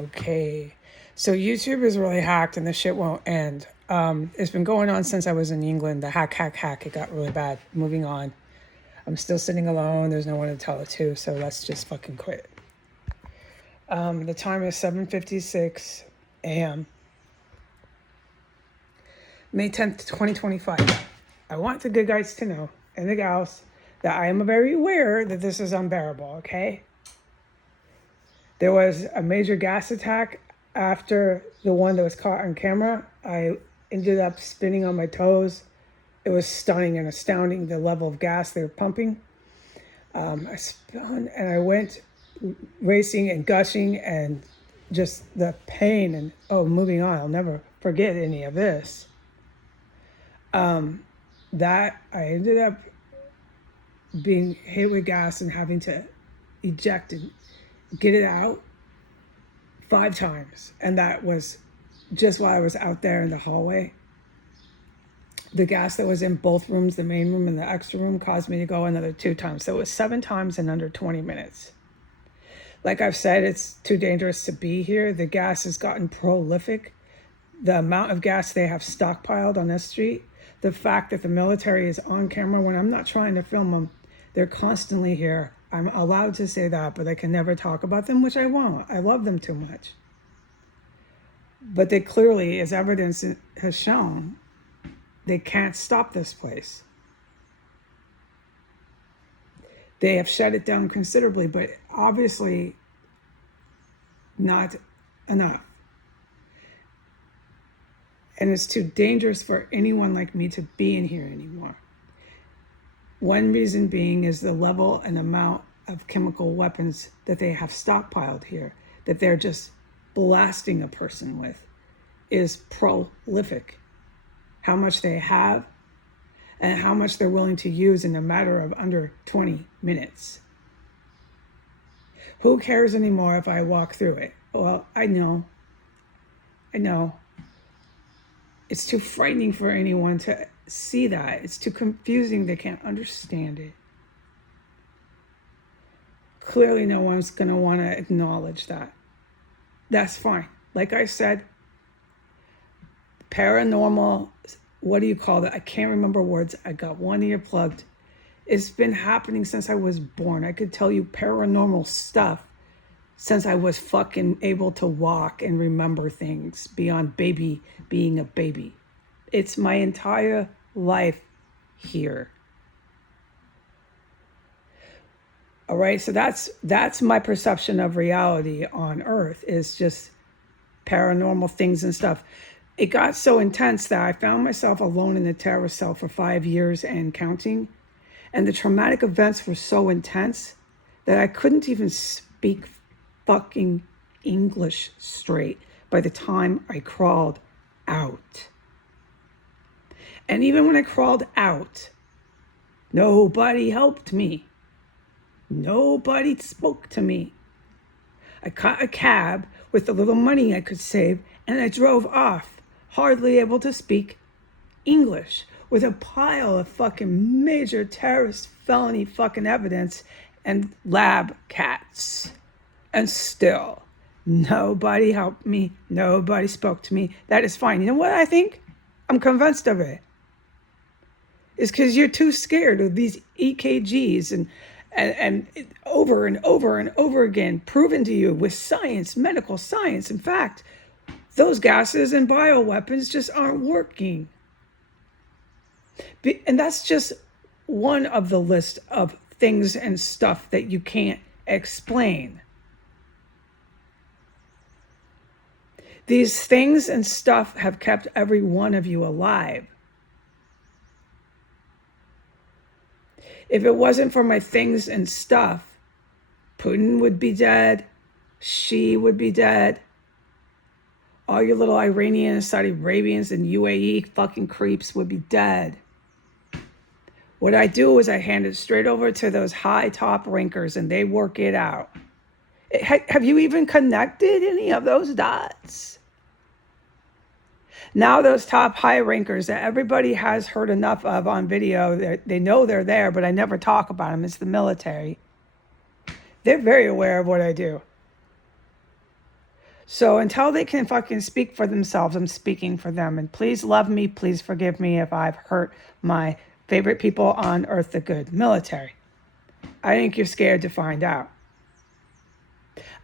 Okay. So YouTube is really hacked and the shit won't end. It's been going on since I was in England. The hack. It got really bad. Moving on. I'm still sitting alone. There's no one to tell it to. So let's just fucking quit. The time is 7:56 a.m. May 10th, 2025. I want the good guys to know and the gals that I am very aware that this is unbearable, okay? There was a major gas attack after the one that was caught on camera. I ended up spinning on my toes. It was stunning and astounding, the level of gas they were pumping. I spun and I went racing and gushing and just the pain and, moving on. I'll never forget any of this. That I ended up being hit with gas and having to eject and get it out 5 times. And that was just while I was out there in the hallway. The gas that was in both rooms, the main room and the extra room, caused me to go another 2 times. So it was 7 times in under 20 minutes. Like I've said, it's too dangerous to be here. The gas has gotten prolific. The amount of gas they have stockpiled on this street, the fact that the military is on camera when I'm not trying to film them, they're constantly here. I'm allowed to say that, but I can never talk about them, which I won't. I love them too much. But they clearly, as evidence has shown, they can't stop this place. They have shut it down considerably, but obviously not enough. And it's too dangerous for anyone like me to be in here anymore. One reason being is the level and amount of chemical weapons that they have stockpiled here, that they're just blasting a person with, is prolific. How much they have and how much they're willing to use in a matter of under 20 minutes. Who cares anymore if I walk through it? Well, I know. It's too frightening for anyone to see that. It's too confusing. They can't understand it. Clearly, no one's going to want to acknowledge that. That's fine. Like I said, paranormal, what do you call that? I can't remember words. I got one ear plugged. It's been happening since I was born. I could tell you paranormal stuff since I was fucking able to walk and remember things beyond being a baby. It's my entire life here. All right, so that's my perception of reality on Earth, is just paranormal things and stuff. It got so intense that I found myself alone in the terror cell for 5 years and counting. And the traumatic events were so intense that I couldn't even speak fucking English straight by the time I crawled out. And even when I crawled out, nobody helped me. Nobody spoke to me. I caught a cab with the little money I could save, and I drove off, hardly able to speak English, with a pile of fucking major terrorist felony fucking evidence and lab cats. And still, nobody helped me. Nobody spoke to me. That is fine. You know what I think? I'm convinced of it. It's because you're too scared of these EKGs and over and over and over again, proven to you with science, medical science. In fact, those gases and bioweapons just aren't working. And that's just one of the list of things and stuff that you can't explain. These things and stuff have kept every one of you alive. If it wasn't for my things and stuff, Putin would be dead. She would be dead. All your little Iranians, Saudi Arabians, and UAE fucking creeps would be dead. What I do is I hand it straight over to those high top rankers and they work it out. Have you even connected any of those dots? Now those top high rankers that everybody has heard enough of on video, they know they're there, but I never talk about them. It's the military. They're very aware of what I do. So until they can fucking speak for themselves, I'm speaking for them. And please love me. Please forgive me if I've hurt my favorite people on earth, the good military. I think you're scared to find out.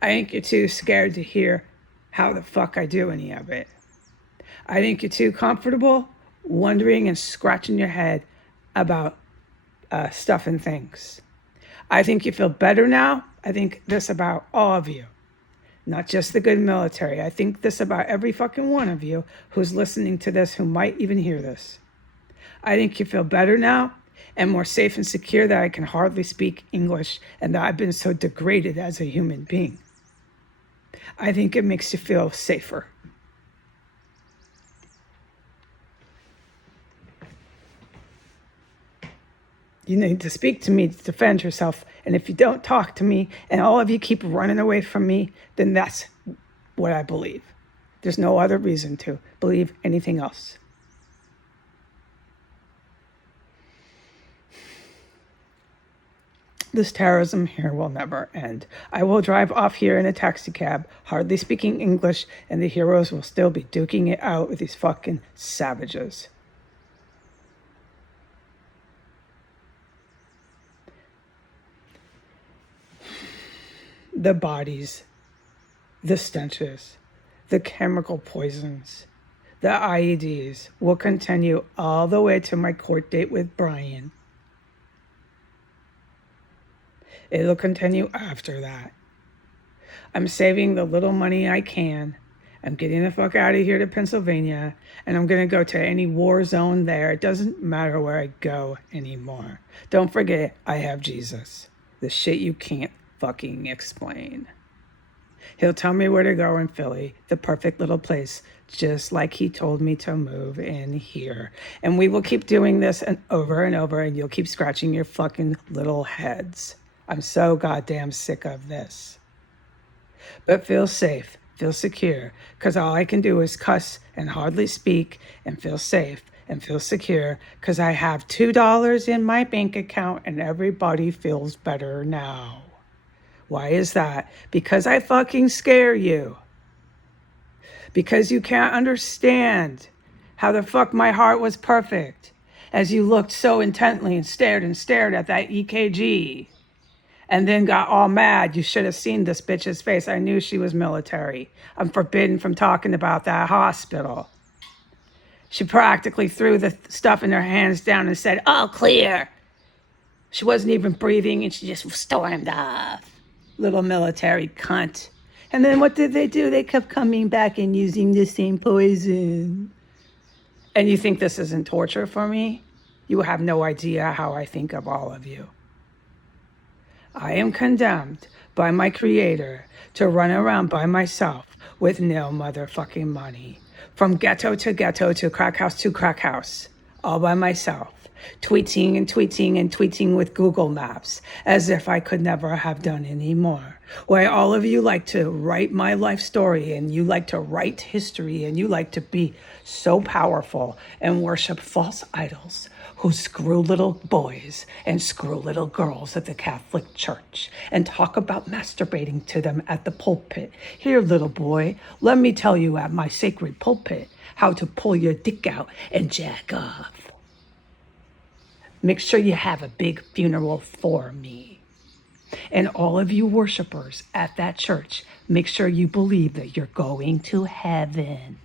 I think you're too scared to hear how the fuck I do any of it. I think you're too comfortable wondering and scratching your head about stuff and things. I think you feel better now. I think this about all of you, not just the good military. I think this about every fucking one of you who's listening to this, who might even hear this. I think you feel better now and more safe and secure that I can hardly speak English and that I've been so degraded as a human being. I think it makes you feel safer. You need to speak to me to defend yourself. And if you don't talk to me and all of you keep running away from me, then that's what I believe. There's no other reason to believe anything else. This terrorism here will never end. I will drive off here in a taxi cab, hardly speaking English, and the heroes will still be duking it out with these fucking savages. The bodies, the stenches, the chemical poisons, the IEDs will continue all the way to my court date with Brian. It'll continue after that. I'm saving the little money I can. I'm getting the fuck out of here to Pennsylvania, and I'm going to go to any war zone there. It doesn't matter where I go anymore. Don't forget, I have Jesus. The shit you can't fucking explain. He'll tell me where to go in Philly, the perfect little place, just like he told me to move in here. And we will keep doing this and over, and you'll keep scratching your fucking little heads. I'm so goddamn sick of this. But feel safe, feel secure, because all I can do is cuss and hardly speak and feel safe and feel secure because I have $2 in my bank account and everybody feels better now. Why is that? Because I fucking scare you. Because you can't understand how the fuck my heart was perfect as you looked so intently and stared at that EKG. And then got all mad. You should have seen this bitch's face. I knew she was military. I'm forbidden from talking about that hospital. She practically threw the stuff in her hands down and said, "All clear." She wasn't even breathing and she just stormed off. Little military cunt. And then what did they do? They kept coming back and using the same poison. And you think this isn't torture for me? You have no idea how I think of all of you. I am condemned by my creator to run around by myself with no motherfucking money. From ghetto to crack house, all by myself. Tweeting with Google Maps as if I could never have done any more. Why all of you like to write my life story and you like to write history and you like to be so powerful and worship false idols who screw little boys and screw little girls at the Catholic Church and talk about masturbating to them at the pulpit. Here, little boy, let me tell you at my sacred pulpit how to pull your dick out and jack off. Make sure you have a big funeral for me. And all of you worshipers at that church, make sure you believe that you're going to heaven.